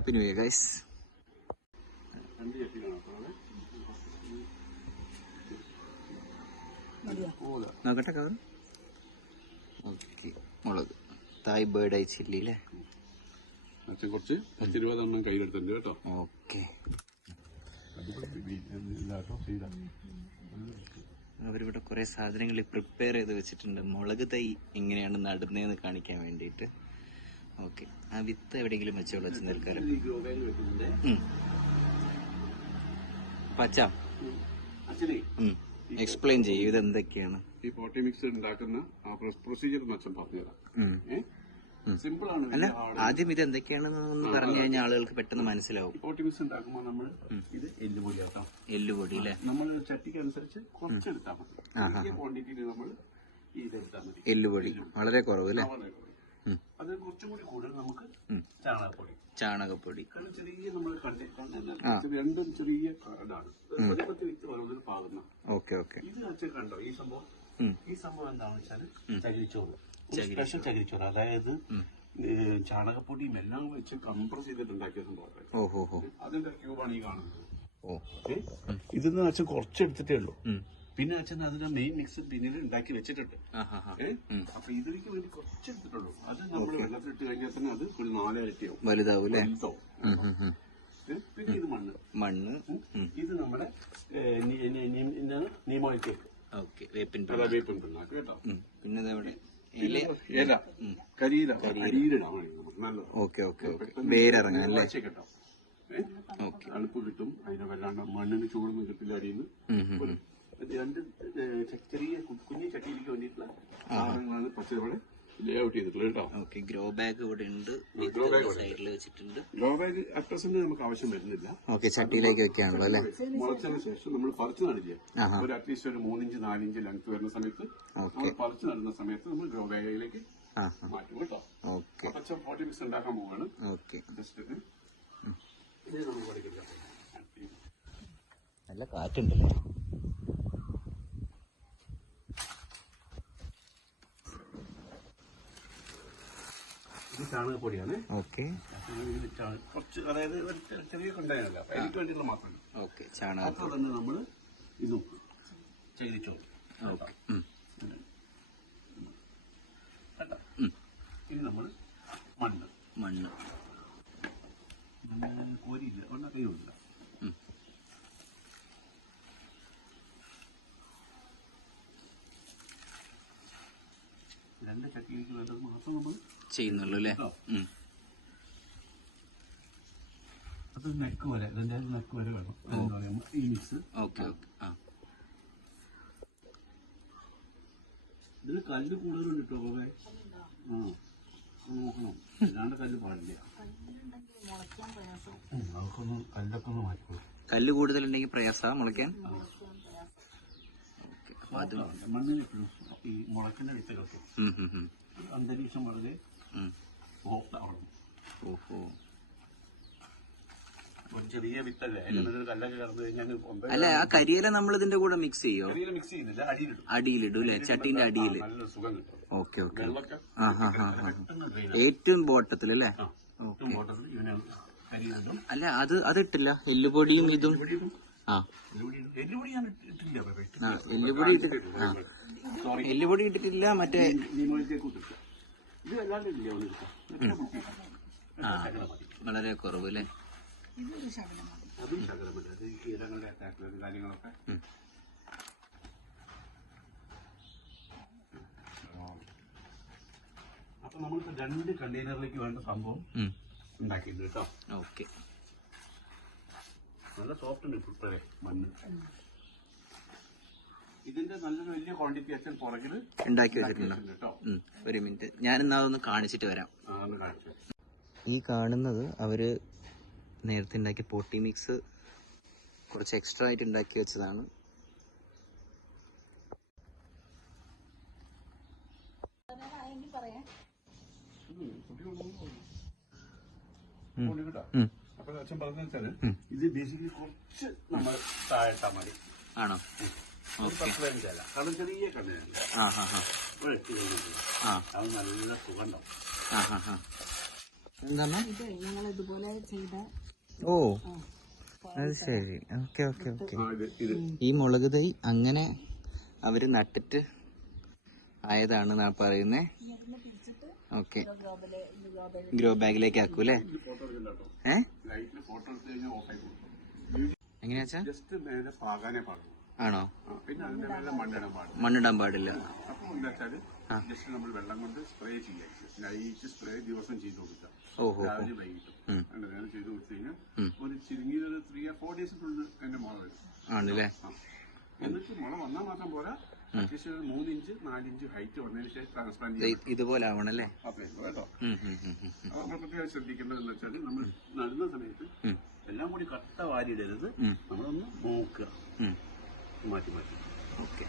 Happy new year guys നോക്കട്ടെ cover okay. മുളക്. Thai bird I chilli അല്ലേ അച്ഛൻ കുറച്ച് പത്തിരുപത് എണ്ണം കയ്യിലെടുത്തിട്ടുണ്ട് കേട്ടോ. ഓക്കെ. അവരിവിടെ കുറെ സാധനങ്ങൾ പ്രിപ്പയർ ചെയ്ത് വെച്ചിട്ടുണ്ട്. മുളക് തൈ എങ്ങനെയാണ് നടുന്നതെന്ന് കാണിക്കാൻ വേണ്ടിയിട്ട്. ഓക്കെ. ആ വിത്ത് എവിടെയെങ്കിലും വെച്ചോളൂ വെച്ച് നിൽക്കാറ്. പച്ച. എക്സ്പ്ലെയിൻ ചെയ്യൂ ഇത് എന്തൊക്കെയാണ് ഈ പോട്ടി മിക്സ് ഉണ്ടാക്കുന്ന ആ പ്രൊസീജിയർ അച്ഛൻ പറഞ്ഞുതരാം. സിമ്പിൾ ആണ് ആദ്യം ഇത് എന്തൊക്കെയാണെന്ന് പറഞ്ഞു കഴിഞ്ഞാൽ ആളുകൾക്ക് പെട്ടെന്ന് മനസ്സിലാവും. പോട്ടി മിക്സ് ഉണ്ടാക്കുമ്പോൾ നമ്മൾ ഇത് എല്ലുപൊടി ആക്കാം എല്ലുപൊടി അല്ലേ? നമ്മൾ ചട്ടിക്ക് അനുസരിച്ച് കുറച്ചെടുത്താൽ മതി. ക്വാണ്ടിറ്റിയിൽ നമ്മൾ എല്ലുപൊടി. വളരെ കുറവ് അല്ലേ. അത് കുറച്ചും കൂടി കൂടുതൽ നമുക്ക് ചാണകപ്പൊടി. ചാണകപ്പൊടി. കാരണം ചെറിയ നമ്മൾ കണ്ടേ കണ്ടേ രണ്ടും ചെറിയ ഇതാണ്. പതിപ്പത്തി വിത്ത് ഓരോന്നിനും പാകുന്ന ഓക്കെ ഓക്കെ. ഇത് അച്ഛൻ കണ്ടോ? ഈ സംഭവം? ഈ സംഭവം എന്താണെന്ന് വെച്ചാൽ ചകിരിച്ചോറ്. സ്പെഷ്യൽ ചകിരിച്ചോറ്. അതായത് ചാണകപ്പൊടിയും എല്ലാം വെച്ച് കംപ്രസ് ചെയ്തിട്ട് ഉണ്ടാക്കിയ സംഭവം അതിന്റെ ക്യൂബാണ് ഈ കാണുന്നത്? ഇതിന്ന് അച്ഛൻ കുറച്ചെടുത്തിട്ടേ ഉള്ളൂ. പിന്നെ അച്ഛൻ അതിന്റെ മെയിൻ മിക്സ് പിന്നീട് ഉണ്ടാക്കി വെച്ചിട്ടുണ്ട്? അപ്പൊ ഇതിലേക്ക് വേണ്ടി കുറച്ച് എടുത്തിട്ടുള്ളൂ. അത് നമ്മൾ വെള്ളത്തിലിട്ട് കഴിഞ്ഞാൽ തന്നെ അത് ഒരു നാലരട്ടിയാവും വലുതാവും. പിന്നെ ഇത് മണ്ണ്. മണ്ണ്. ഇത് നമ്മുടെ ഏ, നി- നി- നി- എന്താണ് നീമോയിക്കേക്ക് ഓക്കെ വേപ്പിൻ വേപ്പിൻ പിണ്ണാക്ക് കേട്ടോ. പിന്നെ ഇതെവിടെ ഇല. കരിയില. നമുക്ക് നല്ലത്. ഓക്കെ ഓക്കെ വേരിറങ്ങാൻ അല്ലേ? കിട്ടാം. തണുപ്പ് കിട്ടും. അതിനെ വല്ലാണ്ട് മണ്ണിന് ചൂടൊന്നും കിട്ടില്ല അടിയിൽ ഉം. രണ്ട് ചെറിയ കുഞ്ഞു ചട്ടിയിലേക്ക് വേണ്ടിയിട്ടുള്ള സാധനങ്ങളാണ് പച്ചവിടെ ലേ ഔട്ട് ചെയ്തിട്ടുള്ളത് കേട്ടോ. ഓക്കെ ഗ്രോ ബാഗ് ഇവിടെ ഉണ്ട്. bag സൈഡിൽ വെച്ചിട്ടുണ്ട്. ഗ്രോ ബാഗ് അറ്റ് പ്രസന്റ് നമുക്ക് ആവശ്യം വരുന്നില്ല. ഓക്കെ ചട്ടിയിലേക്ക് വെക്കാണല്ലോ അല്ലേ? മുളച്ചതിന് ശേഷം നമ്മൾ പറിച്ചു നടില്ലേ ഒരു അറ്റ്ലീസ്റ്റ് ഒരു മൂന്നിഞ്ച് നാലിഞ്ച് ലെങ്ത് വരുന്ന സമയത്ത് ഓക്കെ. നമ്മൾ പറിച്ചു നടുന്ന സമയത്ത് നമ്മൾ ഗ്രോ ബാഗിലേക്ക് ആ മാറ്റും കേട്ടോ. ഓക്കെ. പച്ച ഫോർട്ടി മിക്സ് ഉണ്ടാക്കാൻ പോവാണ്. ഓക്കെ. ജസ്റ്റ് ഇത്. നമ്മൾ പഠിക്കില്ല നല്ല കാറ്റുണ്ടല്ലോ? ചാണകപ്പൊടിയാണ് ഓക്കെ. കുറച്ച് അതായത് ഒരു ചെറിയ കണ്ടെയ്നല്ല എനിക്ക് വേണ്ടിയിട്ടുള്ള മാത്രം. ഓക്കെ ചാണകം അപ്പൊ തന്നെ നമ്മൾ ഇതും ചെയ്തിച്ചോളൂ ഓക്കെ? ഇനി നമ്മൾ മണ്ണ്. മണ്ണ്. മണ്ണ് കോരിയില്ല. മണ്ണ കൈയില്ല. രണ്ട് ചട്ടിയിലേക്ക് വേണ്ടത് മാത്രം നമ്മൾ ചെയ്യുന്നുള്ളൂ അല്ലേ? അത് നെക്ക് വരെ ഇതിന്റെ നെക്ക് വരെ വേണം. ഈ മിക്സ് ഓക്കെ ഓക്കെ. ആ. ഇതിന് കല്ല് കൂടുതലുണ്ട് കേട്ടോ ആ നോക്കണം. അല്ലാണ്ട് കല്ല് പാടില്ല. ഉം, അതൊക്കെ ഒന്ന് കല്ലൊക്കെ ഒന്ന് മാറ്റിക്കോളൂ കല്ല് കൂടുതലുണ്ടെങ്കിൽ പ്രയാസ മുളയ്ക്കാൻ? മണ്ണിനെപ്പോഴും മണ്ണിലിപ്പോഴും ഈ മുളക്കിന്റെ ഉം. അന്തരീക്ഷം വളരെ ഓഹോ ചെറിയ വിത്തല്ലേ. അതിനകത്ത് കല്ലൊക്കെ കടന്നു കഴിഞ്ഞാൽ ഒമ്പത് അല്ല ആ കരിയില നമ്മൾ ഇതിന്റെ കൂടെ മിക്സ് ചെയ്യോ? മിക്സ് ചെയ്യുന്നില്ല. അടിയിലിടും. അടിയിലിടും അല്ലെ? ചട്ടിന്റെ അടിയിൽ കിട്ടും. Okay okay. ഏറ്റവും ബോട്ടത്തിൽ അല്ലേ അല്ല അത് അത് ഇട്ടില്ല. എല്ലുപൊടിയും ഇതും. ആ. എല്ലുപൊടി ഇട്ടിട്ടില്ല. മറ്റേ ഇത്. വളരെ കുറവ് അല്ലേ അതും അത് കീടങ്ങളുടെ കാര്യങ്ങളൊക്കെ. അപ്പൊ നമ്മളിപ്പോ രണ്ട് കണ്ടെയ്നറിലേക്ക് വേണ്ട സംഭവം ഉണ്ടാക്കിയിട്ടുണ്ട് കേട്ടോ ഓക്കെ നല്ല സോഫ്റ്റ് ഉണ്ട് ഇപ്പോഴേ മണ്ണ് ഇതിന്റെ നല്ലൊരു വലിയ ക്വാണ്ടിറ്റി അച്ഛൻ പുറകിൽ ഉണ്ടാക്കി വെച്ചിട്ടുണ്ട്. കേട്ടോ. ഒരു മിനിറ്റ് ഞാൻ എന്നാ ഒന്ന് കാണിച്ചിട്ട് വരാം ഈ കാണുന്നത് അവർ നേരത്തെ ഉണ്ടാക്കിയ പൊട്ടി മിക്സ് കുറച്ച് എക്സ്ട്രാ ആയിട്ട് ഉണ്ടാക്കി വെച്ചതാണ്. അപ്പൊ അച്ഛൻ പറഞ്ഞു വെച്ചാൽ ഇത് ബേസിക്കലി കുറച്ച് നമ്മൾ താഴെട്ടാ മതി. ആണോ? ചെറിയ അത് നല്ല സുഖം ഉണ്ടാവും ഹാ ഹാ എന്താണ് ഇത് ഞങ്ങൾ ഇതുപോലെ ചെയ്ത ഓ. അത് ശരി. Okay okay okay. ഈ മുളക് തൈ അങ്ങനെ അവർ നട്ടിട്ട് ആയതാണ് ഞാൻ പറയുന്നേ. ഓക്കെ. ഗ്രോ ബാഗിലേക്ക് ആക്കൂലേ ഏ? എങ്ങനെയാച്ചാ? ജസ്റ്റ് നേരെ പാകാനേ പാടുള്ളൂ. ആണോ? പിന്നെ അതിന്റെ മേലെ മണ്ണിടാൻ പാടില്ല. മണ്ണിടാൻ പാടില്ല. അപ്പൊ എന്താ വെച്ചാൽ ജസ്റ്റ് നമ്മൾ വെള്ളം കൊണ്ട് സ്പ്രേ ചെയ്യാം. ലൈറ്റ് സ്പ്രേ ദിവസം ചെയ്ത് കൊടുക്കാം ഓഹോ രാവിലെ വൈകിട്ടും. ഉം. അങ്ങനെ നേരം ചെയ്ത് കൊടുത്തു കഴിഞ്ഞാൽ ഒരു ചുരുങ്ങിയത് ഒരു ത്രീ ഓർ ഫോർ ഡേയ്സിനുള്ളിൽ എന്റെ മുള വരും. ആണല്ലേ? എന്നിട്ട് മുള വന്നാൽ മാത്രം പോരാ. അത്യാവശ്യം ഒരു മൂന്ന് ഇഞ്ച് നാല് ഇഞ്ച് ഹൈറ്റ് വന്നതിന് ശേഷം ട്രാൻസ്പ്ലാന്റ് ഇത് ചെയ്യാം ഇതുപോലെ ആവണല്ലേ അപ്പൊ കേട്ടോ നമ്മൾ പ്രത്യേകം ശ്രദ്ധിക്കേണ്ടത് എന്ന് വെച്ചാൽ നമ്മൾ നടുന്ന സമയത്ത് എല്ലാം കൂടി കട്ട വാരിയിടരുത്. നമ്മളൊന്ന് നോക്കുക. മാറ്റി മാറ്റി. ഓക്കെ.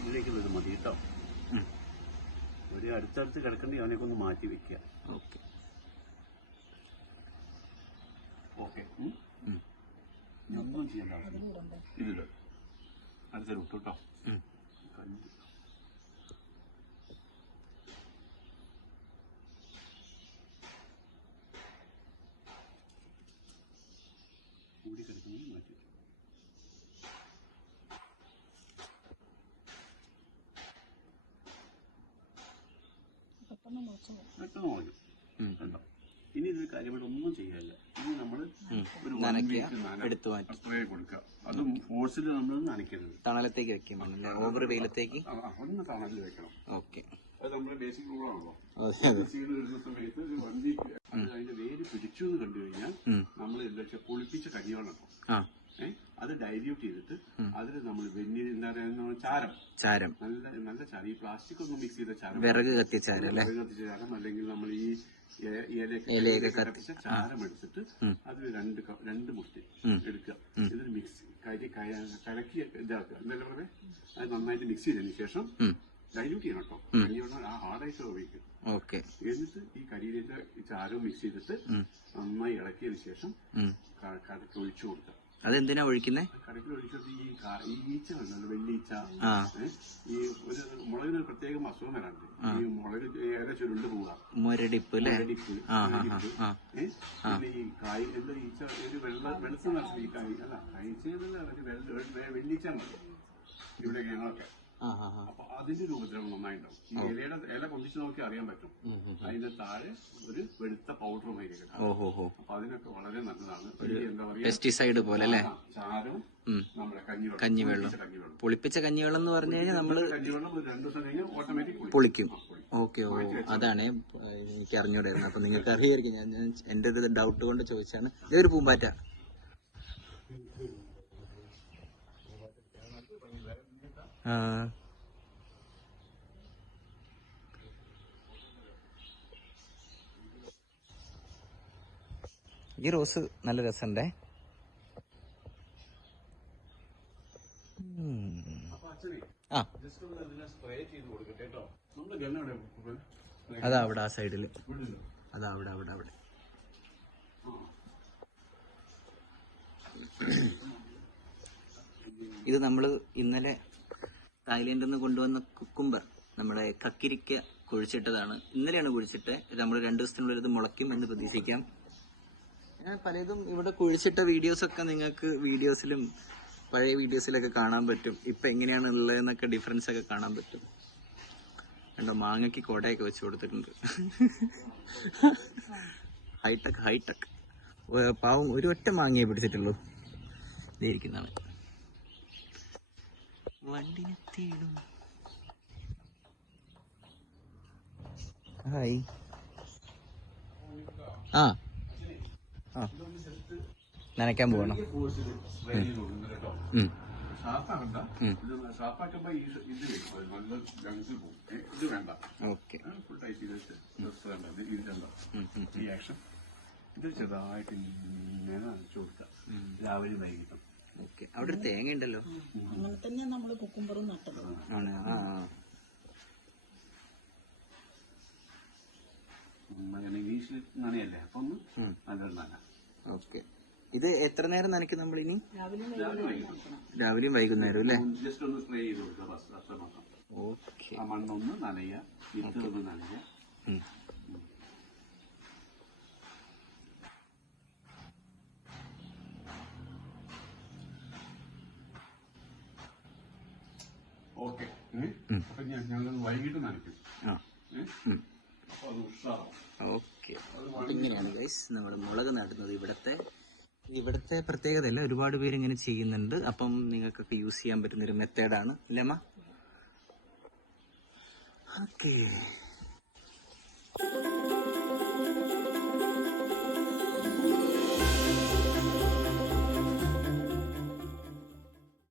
ഇതിലേക്കുള്ളത് ഇത് മതി കേട്ടോ. ഒരു അടുത്തടുത്ത് കിടക്കേണ്ടി അവനെയൊക്കെ ഒന്ന് മാറ്റി വെക്കുക. ഓക്കെ. ഓക്കെ. ഒന്നും ചെയ്യേണ്ട ആവശ്യമില്ല. ഇതിൽ അടുത്തൊരു വിട്ടു കേട്ടോ ഉം. കഞ്ഞി. കൂടി മാറ്റി. പെട്ടെന്ന് കണ്ടോ? ഇനി ഇതിൽ കാര്യമായിട്ട് ഒന്നും ചെയ്യാനില്ല ഇനി നമ്മൾ. ഒരു എടുത്തു. സ്പ്രേ കൊടുക്കുക. അതും ഫോഴ്സിൽ നമ്മൾ നനയ്ക്കരുത്. തണലത്തേക്ക് വെക്കും ഓവർ വെയിലത്തേക്ക്? ഒന്ന് തണലിൽ വെക്കണം. ഓക്കെ അത് നമ്മുടെ ബേസിക് റൂളാണല്ലോ സീഡ് വരുന്ന സമയത്ത് വീക്ക് അതിന്റെ വേര് പിടിച്ചു എന്ന് കണ്ടു കഴിഞ്ഞാൽ നമ്മൾ എന്താ വെച്ചാൽ പൊളിപ്പിച്ച കഞ്ഞിവെള്ളം ആ. അത് ഡൈല്യൂട്ട് ചെയ്തിട്ട് അതിൽ നമ്മൾ വെണ്ണീർ എന്താ പറയുക ചാരം. ചാരം. നല്ല നല്ല ചാരം. ഈ പ്ലാസ്റ്റിക് ഒന്നും മിക്സ് ചെയ്ത ചാരം. വിറക് കത്തിച്ചാരം അല്ലേ? വിറക് കത്തിച്ച ചാരം. അല്ലെങ്കിൽ നമ്മൾ ഈ ഇലയൊക്കെ കത്തിച്ച ചാരം എടുത്തിട്ട് അതിൽ രണ്ട് രണ്ട് മുട്ടി എടുക്കുക. ഇതിൽ മിക്സ് കലക്കി ഇതാക്കുക. എന്തായാലും പറയുക അത് നന്നായിട്ട് മിക്സ് ചെയ്തതിന് ശേഷം. ഡൈല്യൂട്ട് ചെയ്യണം കേട്ടോ ആ ഹാർഡായിട്ട് ഉപയോഗിക്കും ഓക്കെ. എന്നിട്ട് ഈ കരിയിലേക്ക് ഈ ചാരവും മിക്സ് ചെയ്തിട്ട് നന്നായി ഇളക്കിയതിനു ശേഷം കടക്ക് ഒഴിച്ചു കൊടുക്കുക. അതെന്തിനാ ഒഴിക്കുന്നേ? കടക്കിൽ ഒഴിച്ചിട്ട് ഈ ഈച്ച ഉണ്ടല്ലോ വലിയ ഈച്ച ഈ ഒരു മുളകിന് ഒരു പ്രത്യേക അസുഖം വരാണ്ട് ഈ മുളക് ഏറെ ചുരുണ്ട് പോവുക. മുരടിപ്പ്? പിന്നെ ഈ കായ് എന്താ ഈച്ച ഒരു വെള്ള വെളുത്ത ഈ കായ്. അല്ല വെ- വെള്ളീച്ച ഇവിടെ ഞങ്ങളൊക്കെ. അപ്പൊ അതിന്റെ രൂപത്തിലാണ് നന്നായിട്ടുണ്ടാവും ഈ ഇലയുടെ ഇല പൊന്തിച്ച് നോക്കി അറിയാൻ പറ്റും. അതിന്റെ താഴെ ഒരു വെളുത്ത പൗഡറുമായി അപ്പൊ അതിനൊക്കെ വളരെ നല്ലതാണ്. എന്താ പറയുക പെസ്റ്റിസൈഡ് പോലെ അല്ലേ? ചാരം നമ്മുടെ കഞ്ഞിവെള്ളം കഞ്ഞിവെള്ളം. പൊളിപ്പിച്ച കഞ്ഞിവെള്ളം. എന്ന് പറഞ്ഞു കഴിഞ്ഞാൽ നമ്മൾ കഞ്ഞിവെള്ളം ഒരു രണ്ടു ദിവസം കഴിഞ്ഞാൽ ഓട്ടോമാറ്റിക് പൊളിക്കും. ഓക്കെ ഓ അതാണ് എനിക്ക് അറിഞ്ഞൂടായിരുന്നു. അപ്പൊ നിങ്ങൾക്ക് അറിയായിരിക്കും ഞാൻ എന്റെ ഒരു ഡൗട്ട് കൊണ്ട് ചോദിച്ചാണ് ഇതൊരു പൂമ്പാറ്റ. ഈ റോസ് നല്ല രസമുണ്ടേ? അതാ അവിടെ ആ സൈഡിൽ? അതാ അവിടെ അവിടെ അവിടെ. ഇത് നമ്മൾ ഇന്നലെ തായ്ലൻഡിൽ നിന്ന് കൊണ്ടുവന്ന കുക്കുംബർ നമ്മുടെ കക്കിരിക്ക കുഴിച്ചിട്ടതാണ്. ഇന്നലെയാണ് കുഴിച്ചിട്ട്. നമ്മൾ രണ്ടു ദിവസത്തിനുള്ളിൽ ഇത് മുളയ്ക്കും എന്ന് പ്രതീക്ഷിക്കാം. ഞാൻ പലതും ഇവിടെ കുഴിച്ചിട്ട വീഡിയോസൊക്കെ നിങ്ങൾക്ക് വീഡിയോസിലും പഴയ വീഡിയോസിലൊക്കെ കാണാൻ പറ്റും. ഇപ്പൊ എങ്ങനെയാണ് ഉള്ളതെന്നൊക്കെ ഡിഫറൻസ് ഒക്കെ കാണാൻ പറ്റും. കണ്ടോ മാങ്ങയ്ക്ക് കൊടയൊക്കെ വെച്ച് കൊടുത്തിട്ടുണ്ട്. ഹൈടെക് ഹൈടെക് പാവം ഒരു ഒറ്റ മാങ്ങയെ പിടിച്ചിട്ടുള്ളൂ. ഇരിക്കുന്നതാണ്. വണ്ടിനെ തേടും ഹായ്. ആ. ആ. നനയ്ക്കാൻ പോകണം. ഇത് ഓക്കെ. ചെറുതായിട്ട് ഇങ്ങനെ നനച്ചു കൊടുക്കുക. രാവിലെ വൈകിട്ടും. അവിടെ ഒരു തേങ്ങ ഉണ്ടല്ലോ. അങ്ങനെ തന്നെ നമ്മൾ കുക്കുംബറും നട്ടത്. ആണ് ആ. ഇംഗ്ലീഷിൽ നനയല്ലേ? അപ്പൊ ഒന്ന് നല്ലതാണ് ഓക്കെ. ഇത് എത്ര നേരം നനയ്ക്കും നമ്മൾ ഇനി രാവിലെ രാവിലെ രാവിലെയും വൈകുന്നേരം അല്ലേ? ജസ്റ്റ് ഒന്ന് സ്പ്രേ ചെയ്ത് കൊടുക്കുക ഓക്കെ. മണ്ണൊന്ന് നനയുക വിത്ത് ഒന്ന് നനയുക ഓക്കെ അപ്പൊ ഞാൻ ഞങ്ങൾ വൈകിട്ട് നനയ്ക്കും. അപ്പോൾ അത് ഉഷാറാവും. ഓക്കെ. ഇങ്ങനെയാണ് ഗൈസ് നമ്മൾ മുളക് നടുന്നത് ഇവിടത്തെ ഇവിടത്തെ പ്രത്യേകതയല്ല ഒരുപാട് പേര് ഇങ്ങനെ ചെയ്യുന്നുണ്ട്. അപ്പം നിങ്ങൾക്കൊക്കെ യൂസ് ചെയ്യാൻ പറ്റുന്ന ഒരു മെത്തേഡാണ് അല്ലേമ്മ ഓക്കെ.